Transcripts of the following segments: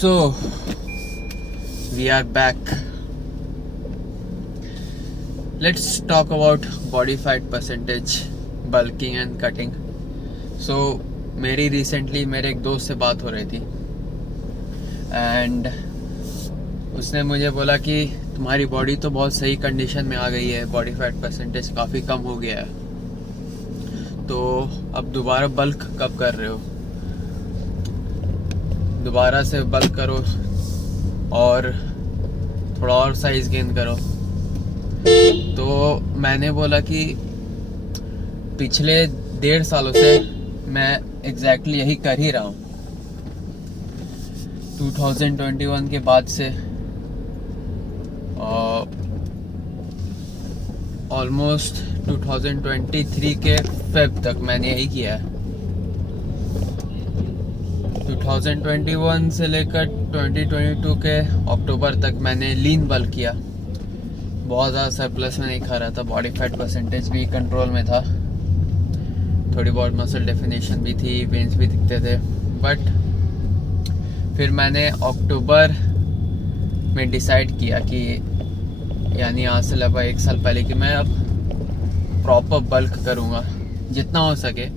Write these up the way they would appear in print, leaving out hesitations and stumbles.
So, we are back. Let's talk about body fat percentage, bulking and cutting. So, मेरी recently मेरे एक दोस्त से बात हो रही थी एंड उसने मुझे बोला कि तुम्हारी बॉडी तो बहुत सही कंडीशन में आ गई है, बॉडी फैट परसेंटेज काफ़ी कम हो गया है, तो अब दोबारा बल्क कब कर रहे हो? दोबारा से बल्क करो और थोड़ा और साइज गेन करो। तो मैंने बोला कि पिछले 1.5 सालों से मैं एग्जैक्टली यही कर ही रहा हूँ। 2021 के बाद से ऑलमोस्ट 2023 के फेब तक मैंने यही किया है। 2021 से लेकर 2022 के अक्टूबर तक मैंने लीन बल्क किया। बहुत ज़्यादा सरप्लस में नहीं खा रहा था, बॉडी फैट परसेंटेज भी कंट्रोल में था, थोड़ी बहुत मसल डेफिनेशन भी थी, वेन्स भी दिखते थे। बट फिर मैंने अक्टूबर में डिसाइड किया कि यानी आज से लगभग 1 साल पहले कि मैं अब प्रॉपर बल्क करूँगा, जितना हो सके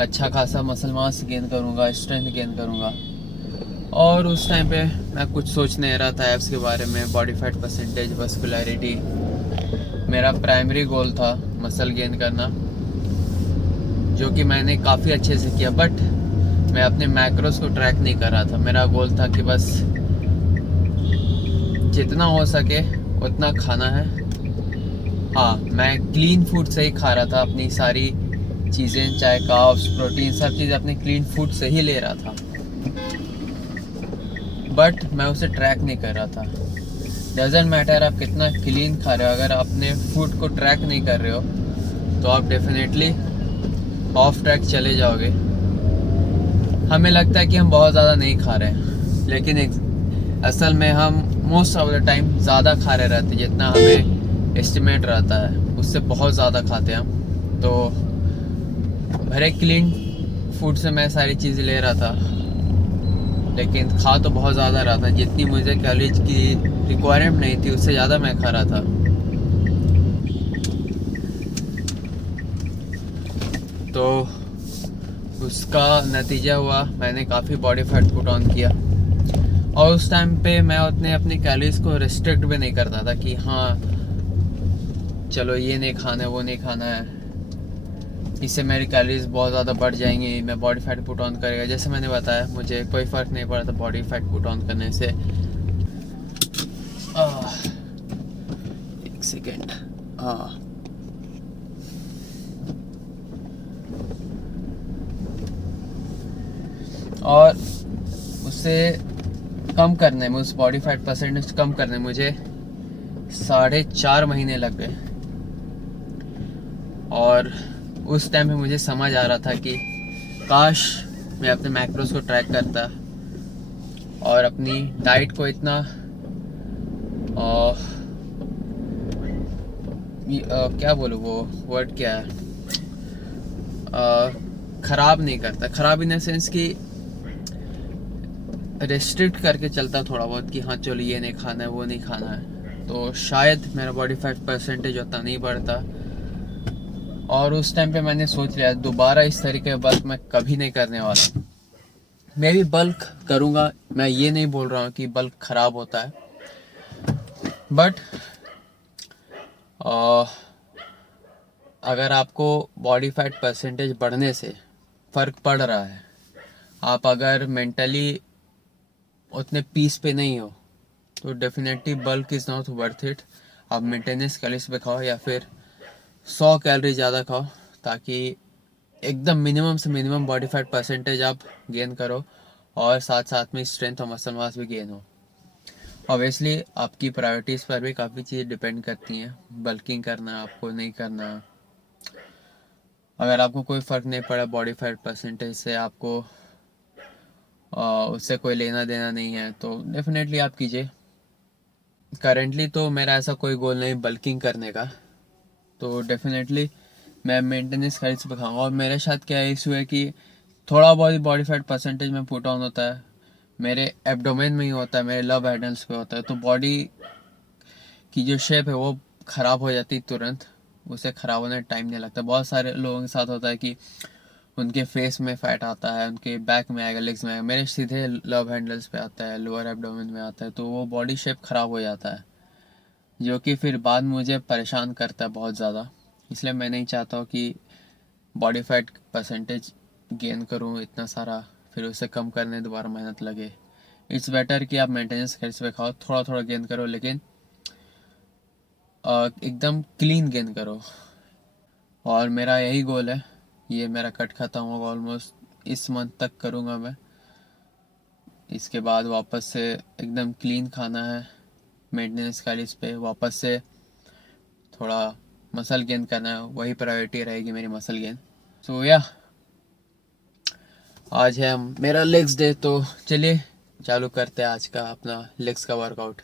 अच्छा खासा मसल मास गेन करूँगा, स्ट्रेंथ गेन करूँगा। और उस टाइम पे मैं कुछ सोच नहीं रहा था एप्स के बारे में, बॉडी फैट परसेंटेज, मस्कुलैरिटी। मेरा प्राइमरी गोल था मसल गेन करना, जो कि मैंने काफ़ी अच्छे से किया। बट मैं अपने मैक्रोस को ट्रैक नहीं कर रहा था। मेरा गोल था कि बस जितना हो सके उतना खाना है। हाँ, मैं क्लीन फूड से ही खा रहा था, अपनी सारी चीज़ें, चाहे कार्ब्स, प्रोटीन, सब चीज़ अपने क्लीन फूड से ही ले रहा था। बट मैं उसे ट्रैक नहीं कर रहा था। डजेंट मैटर आप कितना क्लीन खा रहे हो, अगर आपने फूड को ट्रैक नहीं कर रहे हो तो आप डेफिनेटली ऑफ ट्रैक चले जाओगे। हमें लगता है कि हम बहुत ज़्यादा नहीं खा रहे हैं, लेकिन असल में हम मोस्ट ऑफ द टाइम ज़्यादा खा रहे रहते, जितना हमें एस्टिमेट रहता है उससे बहुत ज़्यादा खाते हैं हम। तो भरे क्लीन फूड से मैं सारी चीज़ें ले रहा था, लेकिन खा तो बहुत ज़्यादा रहा था। जितनी मुझे कैलोरीज की रिक्वायरमेंट नहीं थी उससे ज़्यादा मैं खा रहा था। तो उसका नतीजा हुआ मैंने काफ़ी बॉडी फैट पुट ऑन किया। और उस टाइम पे मैं उतने अपनी कैलोरीज को रिस्ट्रिक्ट भी नहीं करता था कि हाँ चलो ये नहीं खाना है, वो नहीं खाना है, इससे मेरी कैलोरीज बहुत ज़्यादा बढ़ जाएंगी, मैं बॉडी फैट पुट ऑन करेगा। जैसे मैंने बताया, मुझे कोई फ़र्क नहीं पड़ा था बॉडी फैट पुट ऑन करने से। एक सेकेंड। और उससे कम करने में, उस बॉडी फैट परसेंटेज कम करने में मुझे 4.5 महीने लग गए। और उस टाइम पे मुझे समझ आ रहा था कि काश मैं अपने मैक्रोस को ट्रैक करता और अपनी डाइट को इतना क्या बोलूँ, वो वर्ड क्या है, ख़राब नहीं करता। ख़राब इन द सेंस कि रेस्ट्रिक्ट करके चलता थोड़ा बहुत कि हाँ चलो ये नहीं खाना है, वो नहीं खाना है, तो शायद मेरा बॉडी फैट परसेंटेज उतना नहीं बढ़ता। और उस टाइम पे मैंने सोच लिया दोबारा इस तरीके का बल्क मैं कभी नहीं करने वाला। मैं भी बल्क करूँगा, मैं ये नहीं बोल रहा हूँ कि बल्क ख़राब होता है, बट अगर आपको बॉडी फैट परसेंटेज बढ़ने से फ़र्क पड़ रहा है, आप अगर मेंटली उतने पीस पे नहीं हो, तो definitely bulk is not worth it. आप मेंटेनेंस कैलोरीज पे खाओ या फिर 100 कैलोरी ज़्यादा खाओ, ताकि एकदम मिनिमम से मिनिमम बॉडी फैट परसेंटेज आप गेन करो और साथ साथ में स्ट्रेंथ और मसल मास भी गेन हो। ऑब्वियसली आपकी प्रायोरिटीज़ पर भी काफ़ी चीज़ें डिपेंड करती हैं, बल्किंग करना आपको नहीं करना। अगर आपको कोई फ़र्क नहीं पड़ा बॉडी फैट परसेंटेज से, आपको उससे कोई लेना देना नहीं है, तो डेफिनेटली आप कीजिए। करेंटली तो मेरा ऐसा कोई गोल नहीं बल्किंग करने का, तो डेफिनेटली मैं मेंटेनेंस खरीद पे खाऊंगा। और मेरे साथ क्या इशू है कि थोड़ा बहुत बॉडी फैट परसेंटेज में पुट ऑन होता है, मेरे एब्डोमेन में ही होता है, मेरे लव हैंडल्स पे होता है, तो बॉडी की जो शेप है वो ख़राब हो जाती है तुरंत। उसे ख़राब होने में टाइम नहीं लगता। बहुत सारे लोगों के साथ होता है कि उनके फेस में फैट आता है, उनके बैक में आएगा, लेग्स में आएगा, मेरे सीधे लव हैंडल्स पे आता है, लोअर एब्डोमेन में आता है, तो वो बॉडी शेप ख़राब हो जाता है, जो कि फिर बाद में मुझे परेशान करता है बहुत ज़्यादा। इसलिए मैं नहीं चाहता हूँ कि बॉडी फैट परसेंटेज गेन करूँ इतना सारा, फिर उसे कम करने दोबारा मेहनत लगे। इट्स बेटर कि आप मेंटेनेंस खर्च पे खाओ, थोड़ा थोड़ा गेन करो, लेकिन एकदम क्लीन गेन करो। और मेरा यही गोल है। ये मेरा कट ख़त्म होगा ऑलमोस्ट इस मंथ तक करूँगा मैं। इसके बाद वापस से एकदम क्लीन खाना है, मेंटेनेंस का इस पे वापस से थोड़ा मसल गेन करना है, वही प्रायोरिटी रहेगी मेरी, मसल गेन। सो या आज है मेरा लेग्स डे, तो चलिए चालू करते हैं आज का अपना लेग्स का वर्कआउट।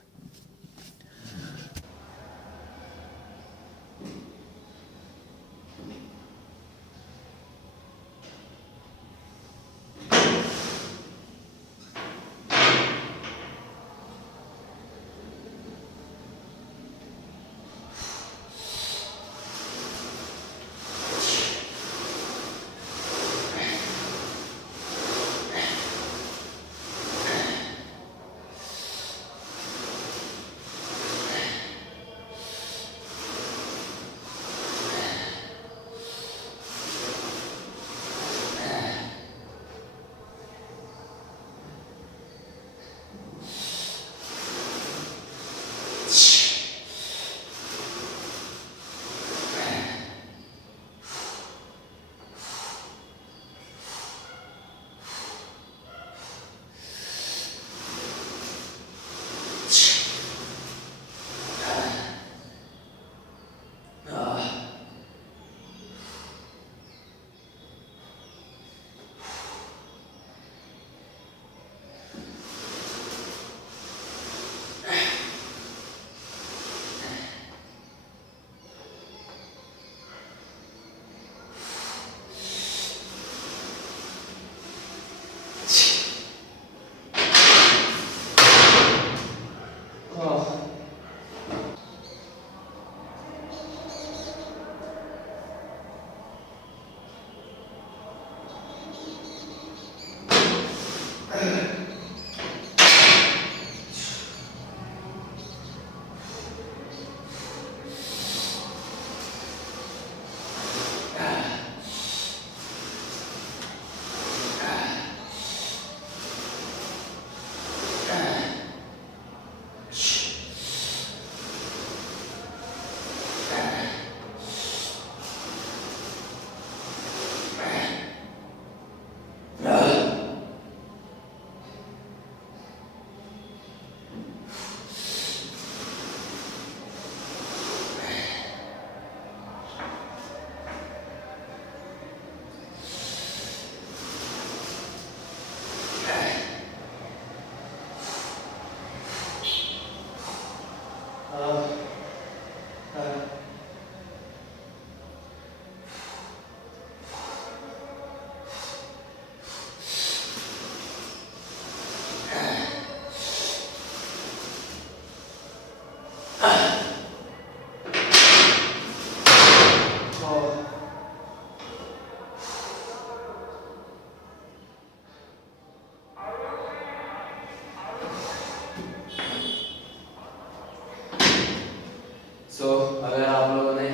अगर आप लोगों ने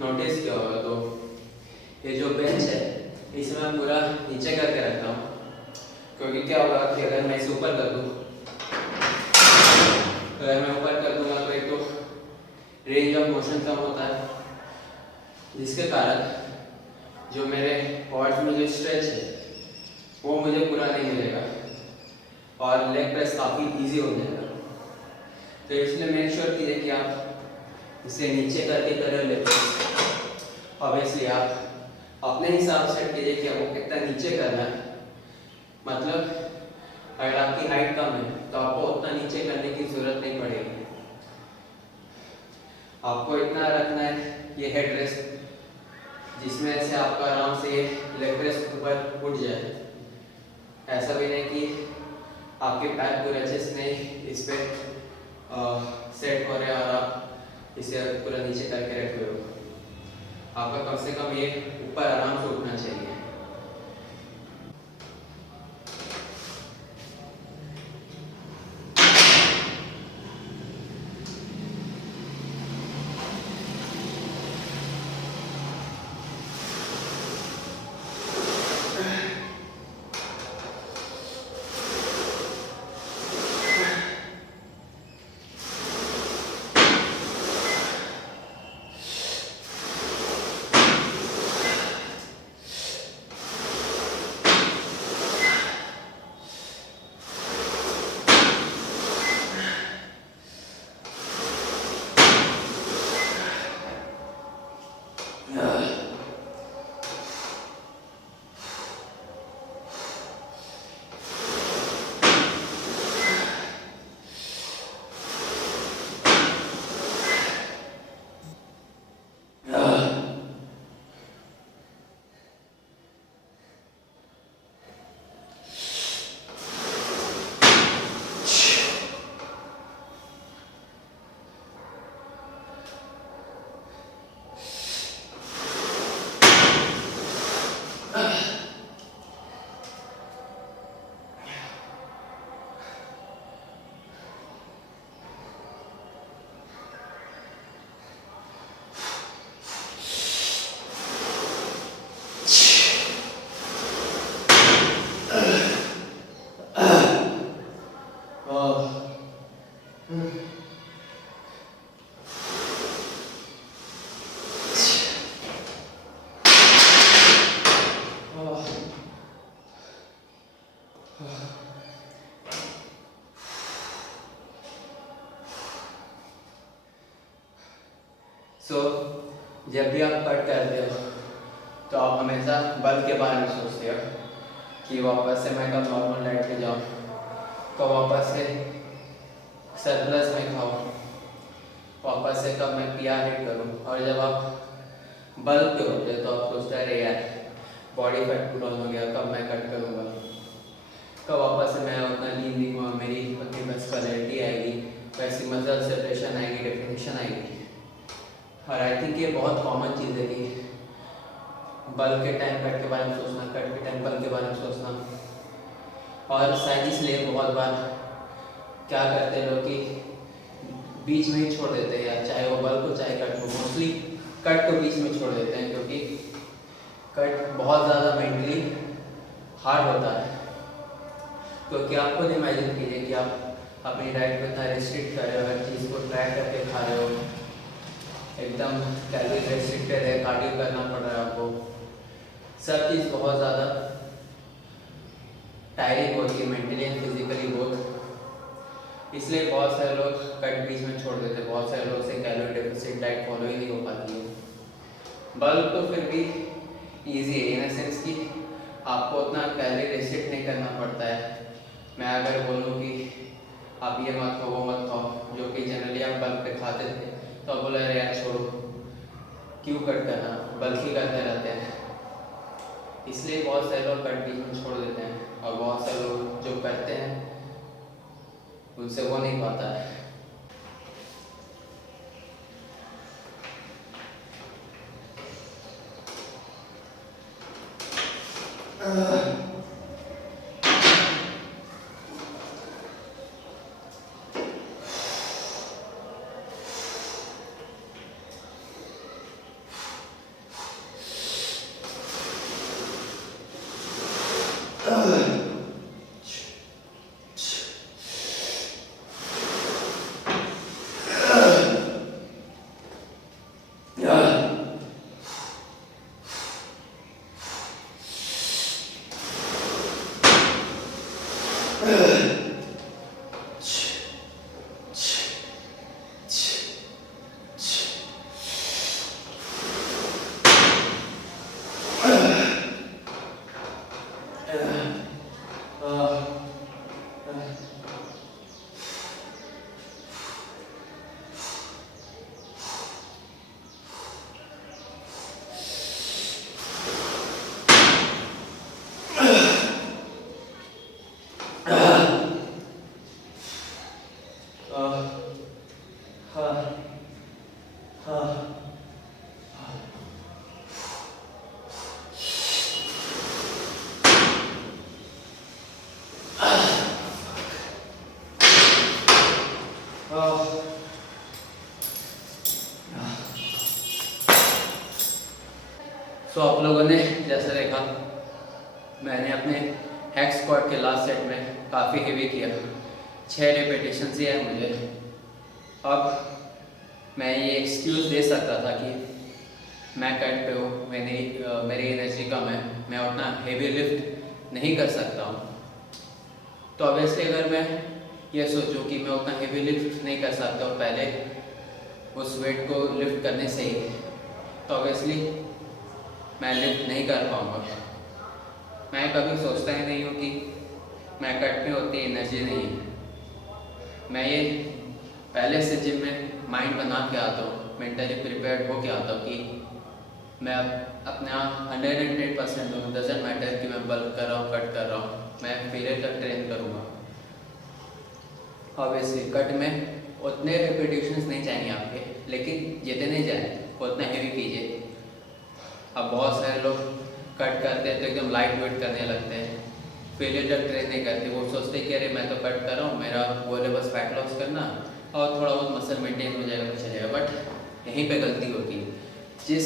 नोटिस किया होगा तो ये जो बेंच है इसे मैं पूरा नीचे करके रखता हूँ, क्योंकि क्या होगा कि अगर मैं इसे ऊपर कर दूँ, अगर मैं ऊपर कर दूंगा तो एक तो रेंज ऑफ मोशन कम होता है, जिसके कारण जो मेरे क्वाड्स में जो स्ट्रेच है वो मुझे पूरा नहीं मिलेगा और लेग प्रेस काफ़ी इजी हो जाएगा। तो इसलिए मेक श्योर कीजिए कि आप इसे नीचे करके करें लेग प्रेस। ऑब्वियसली आप अपने हिसाब से कीजिए कि आपको कितना नीचे करना है। मतलब अगर आपकी हाइट कम है तो आपको उतना नीचे करने की जरूरत नहीं पड़ेगी। आपको इतना रखना है ये हेड रेस्ट, जिसमें से आपका आराम से लेग प्रेस ऊपर उठ जाए। ऐसा भी नहीं कि आपके पैर पूरे अच्छे से नहीं इस पे सेट हो रहे हैं और आप इसे पूरा नीचे करके रखे हो, आपका कम से कम ये ऊपर आराम से उठना चाहिए। जब भी आप कट करते हो तो आप हमेशा बल के बारे में सोचते हो कि वापस से मैं कब नॉर्मल डाइट पे जाऊँ, कब वापस से सरप्लस में खाऊँ, वापस से कब मैं PR हिट करूँ। और जब आप बल पे होते हो तो आप सोचते अरे यार बॉडी फैट पूरा हो गया, कब मैं कट करूँगा, कब वापस से मैं उतना लीन दिखूँगा, मेरी उतनी मस्कुलरिटी आएगी, वैसी मसल सेपरेशन आएगी, डेफिनेशन आएगी। और आई थिंक ये बहुत कॉमन चीज़ है कि बल के टाइम कट के बारे में सोचना, कट के टाइम बल के बारे में सोचना। और शायद इसलिए बहुत बार क्या करते हैं लोग कि बीच में ही छोड़ देते हैं, या चाहे वो बल को चाहे कट को, मोस्टली कट को बीच में छोड़ देते हैं क्योंकि कट बहुत ज़्यादा मेंटली हार्ड होता है। क्योंकि आप खुद इमेजिन कीजिए कि आप अपनी डाइट में इतना रिस्ट्रिक्ट कर रहे हो, हर चीज़ को ट्रैक करके खा रहे हो, एकदम कैलोरी रेस्ट्रिक्टेड है, कार्डियो करना पड़ रहा है आपको, सब चीज़ बहुत ज़्यादा टायरिंग होती है मेंटली एंड फिजिकली बोथ। इसलिए बहुत सारे लोग कट बीच में छोड़ देते हैं, बहुत सारे लोग से कैलोरी डेफिसिट डाइट फॉलो ही नहीं हो पाती है। बल्क तो फिर भी ईजी है इन सेंस कि आपको उतना कैलोरी रेस्ट्रिक्ट नहीं करना पड़ता है। मैं अगर बोलूँ कि आप ये मत खाओ वो मत खाओ, जो कि जनरली आप बल्क पे खाते थे, तो बोला अरे यार छोड़ो, क्यों कट करना, बल्क ही करते रहते हैं। इसलिए बहुत सारे लोग कट बीच में छोड़ देते हैं, और बहुत सारे लोग जो करते हैं उनसे वो नहीं पाता है। सो आप लोगों ने जैसा देखा, मैंने अपने हैक स्क्वाट के लास्ट सेट में काफ़ी हेवी किया, 6 रेपिटेशन ही है मुझे। अब मैं ये एक्सक्यूज़ दे सकता था कि मैं कट पे हूँ, मेरी एनर्जी कम है, मैं उतना हेवी लिफ्ट नहीं कर सकता हूँ। तो ऑब्वियसली अगर मैं ये सोचूं कि मैं उतना हेवी लिफ्ट नहीं कर सकता हूँ पहले उस वेट को लिफ्ट करने से ही, तो ऑब्वियसली मैं लिफ्ट नहीं कर पाऊँगा। मैं कभी सोचता ही नहीं हूँ कि मैं कट में उतनी एनर्जी नहीं है। मैं ये पहले से जिम में माइंड बना के आता हूँ, मेंटली प्रिपेयर्ड हो के आता हूँ कि मैं अपना 110% दूँ, डजेंट मैटर कि मैं बल्क कर रहा हूँ, कट कर रहा हूँ, मैं फेलियर तक ट्रेन करूँगा। ऑब्वियसली कट में उतने रेपिटेशंस नहीं चाहिए आपके, लेकिन जितने जाए उतना हेवी कीजिए। अब बहुत सारे लोग कट करते हैं तो एकदम लाइट वेट करने लगते हैं, फेलियर तक ट्रेन नहीं करते। वो सोचते कि अरे मैं तो कट कर रहा हूँ, मेरा गोल है बस फैट लॉस करना और थोड़ा बहुत मसल मेंटेन हो जाएगा तो चलेगा। बट यहीं पे गलती होती है। जिस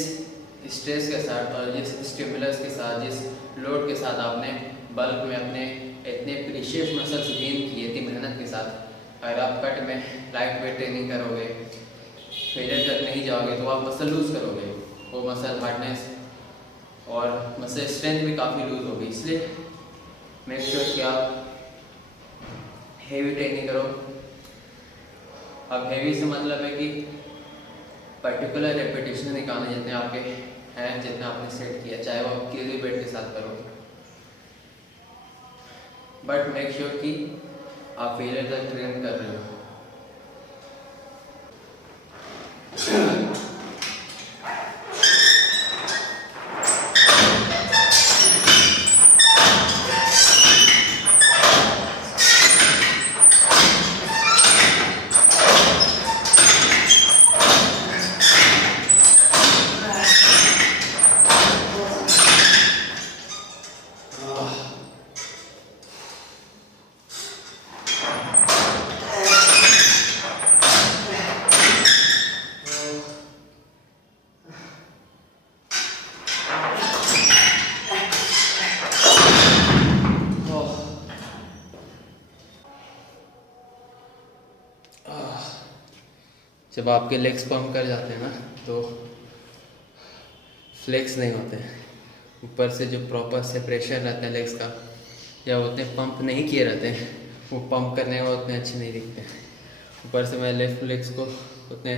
स्ट्रेस के साथ और जिस स्टिमुलस के साथ, जिस लोड के साथ आपने बल्क में अपने इतने प्रीशियस मसल्स गेन किए थी मेहनत के साथ, अगर आप कट में लाइट वेट ट्रेनिंग करोगे, फेलियर तक नहीं जाओगे तो आप मसल लूज़ करोगे। वो मसल हार्डनेस और मसल स्ट्रेंथ भी काफ़ी लूज होगी। इसलिए मेक श्योर कि आप हेवी ट्रेनिंग करो। अब हेवी से मतलब है कि पर्टिकुलर रेपिटेशन निकालने जितने आपके हैं, जितना आपने सेट किया, चाहे वो आप किसी वेट के साथ करो, बट मेक श्योर कि आप फेलियर तक ट्रेन कर रहे हो। जब आपके लेग्स पंप कर जाते हैं ना तो फ्लेक्स नहीं होते हैं। ऊपर से जो प्रॉपर सेपरेशन रहता है लेग्स का, या उतने पंप नहीं किए रहते हैं, वो पंप करने में उतने अच्छे नहीं दिखते हैं। ऊपर से मैं लेफ्ट लेग्स को उतने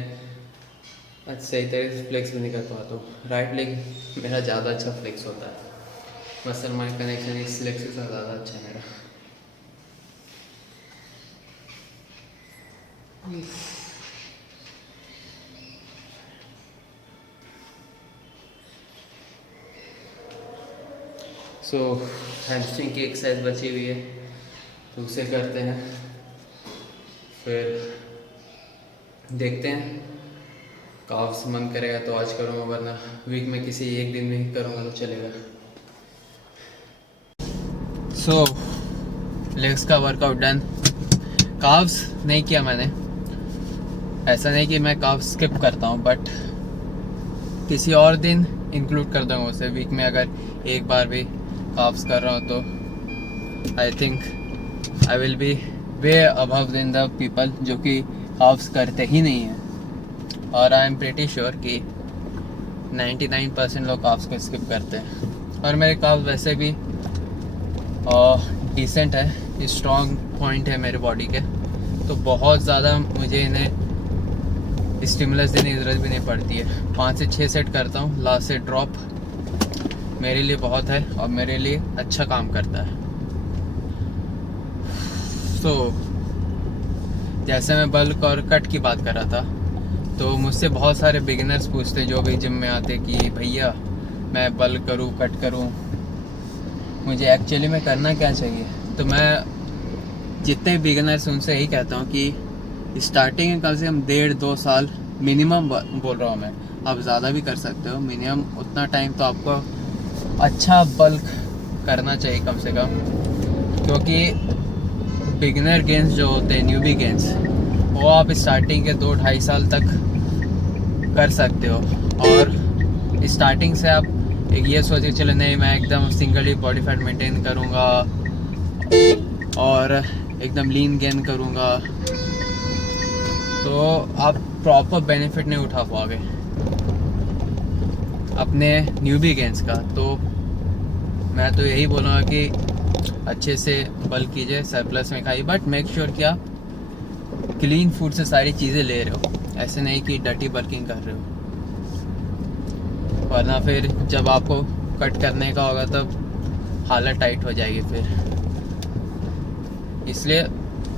सही तरीके से फ्लेक्स भी नहीं कर पाता हूँ। राइट लेग मेरा ज़्यादा अच्छा फ्लेक्स होता है, मसल माइंड कनेक्शन इस लेग से ज़्यादा अच्छा है मेरा। सो हैमस्ट्रिंग की एक्सरसाइज बची हुई है तो उसे करते हैं, फिर देखते हैं। काफ्स मन करेगा तो आज करूँगा, वरना वीक में किसी एक दिन में ही करूँगा तो चलेगा। सो लेग्स का वर्कआउट डन। काफ्स नहीं किया मैंने, ऐसा नहीं कि मैं काफ्स स्किप करता हूँ, बट किसी और दिन इंक्लूड कर दूँगा उसे। वीक में अगर एक बार भी काफ्स कर रहा हूँ तो I think I will be way above then the people जो कि काफ्स करते ही नहीं हैं। और आई एम प्रीटी श्योर कि 99% लोग काफ्स को स्किप करते हैं। और मेरे काफ्स वैसे भी डिसेंट है, स्ट्रॉन्ग पॉइंट है मेरे बॉडी के, तो बहुत ज़्यादा मुझे इन्हें स्टिमुलस देने की ज़रूरत भी नहीं पड़ती है। 5 से 6 सेट करता हूँ, लास्ट से ड्रॉप मेरे लिए बहुत है और मेरे लिए अच्छा काम करता है। तो जैसे मैं बल्क और कट की बात कर रहा था, तो मुझसे बहुत सारे बिगिनर्स पूछते जो भी जिम में आते कि भैया मैं बल्क करूँ, कट करूँ, मुझे एक्चुअली में करना क्या चाहिए। तो मैं जितने बिगिनर्स उनसे यही कहता हूँ कि स्टार्टिंग में कम से कम 1.5-2 साल मिनिमम बोल रहा हूँ मैं, आप ज़्यादा भी कर सकते हो, मिनिमम उतना टाइम तो आपको अच्छा बल्क करना चाहिए कम से कम। क्योंकि बिगिनर गेंस जो होते हैं, न्यूबी गेंस, वो आप स्टार्टिंग के 2-2.5 साल तक कर सकते हो। और स्टार्टिंग से आप एक ये सोच के चलो नहीं मैं एकदम सिंगल ही बॉडी फैट मेंटेन करूँगा और एकदम लीन गेन करूँगा, तो आप प्रॉपर बेनिफिट नहीं उठा पाओगे अपने न्यूबी गेंस का। तो मैं तो यही बोलूँगा कि अच्छे से बल्क कीजिए, सरप्लस में खाइए, बट मेक श्योर कि आप क्लीन फूड से सारी चीज़ें ले रहे हो, ऐसे नहीं कि डर्टी बल्किंग कर रहे हो, वरना फिर जब आपको कट करने का होगा तब हालत टाइट हो जाएगी फिर। इसलिए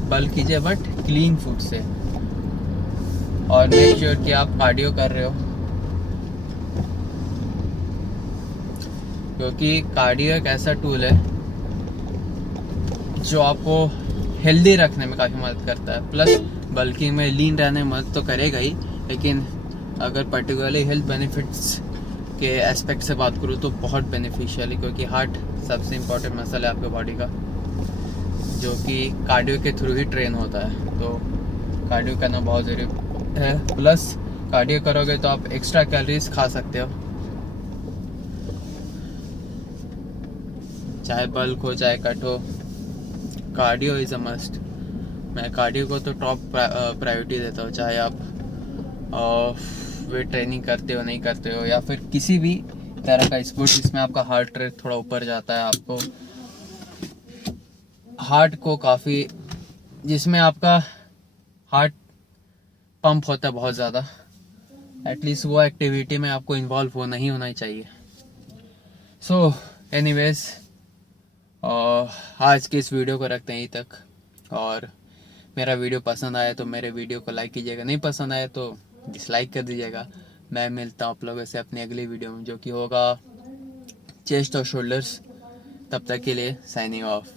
बल्क कीजिए बट क्लीन फूड से, और मेक श्योर कि आप कार्डियो कर रहे हो, क्योंकि कार्डियो एक ऐसा टूल है जो आपको हेल्दी रखने में काफ़ी मदद करता है, प्लस बल्कि में लीन रहने में मदद तो करेगा ही, लेकिन अगर पर्टिकुलरली हेल्थ बेनिफिट्स के एस्पेक्ट से बात करूँ तो बहुत बेनिफिशियल है, क्योंकि हार्ट सबसे इम्पोर्टेंट मसल है आपके बॉडी का, जो कि कार्डियो के थ्रू ही ट्रेन होता है। तो कार्डियो करना बहुत ज़रूरी है, प्लस कार्डियो करोगे तो आप एक्स्ट्रा कैलोरीज खा सकते हो, चाहे बल्क हो चाहे कट हो, कार्डियो इज़ अ मस्ट। मैं कार्डियो को तो टॉप प्रायोरिटी देता हूँ, चाहे आप वेट ट्रेनिंग करते हो नहीं करते हो, या फिर किसी भी तरह का स्पोर्ट जिसमें आपका हार्ट रेट थोड़ा ऊपर जाता है, आपको हार्ट को काफ़ी, जिसमें आपका हार्ट पंप होता है बहुत ज़्यादा, एटलीस्ट वो एक्टिविटी में आपको इन्वॉल्व होना ही होना चाहिए। सो एनीवेज, आज के इस वीडियो को रखते हैं यहीं तक, और मेरा वीडियो पसंद आया तो मेरे वीडियो को लाइक कीजिएगा, नहीं पसंद आया तो डिसलाइक कर दीजिएगा। मैं मिलता हूँ आप लोगों से अपनी अगली वीडियो में, जो कि होगा चेस्ट और शोल्डर्स। तब तक के लिए साइनिंग ऑफ।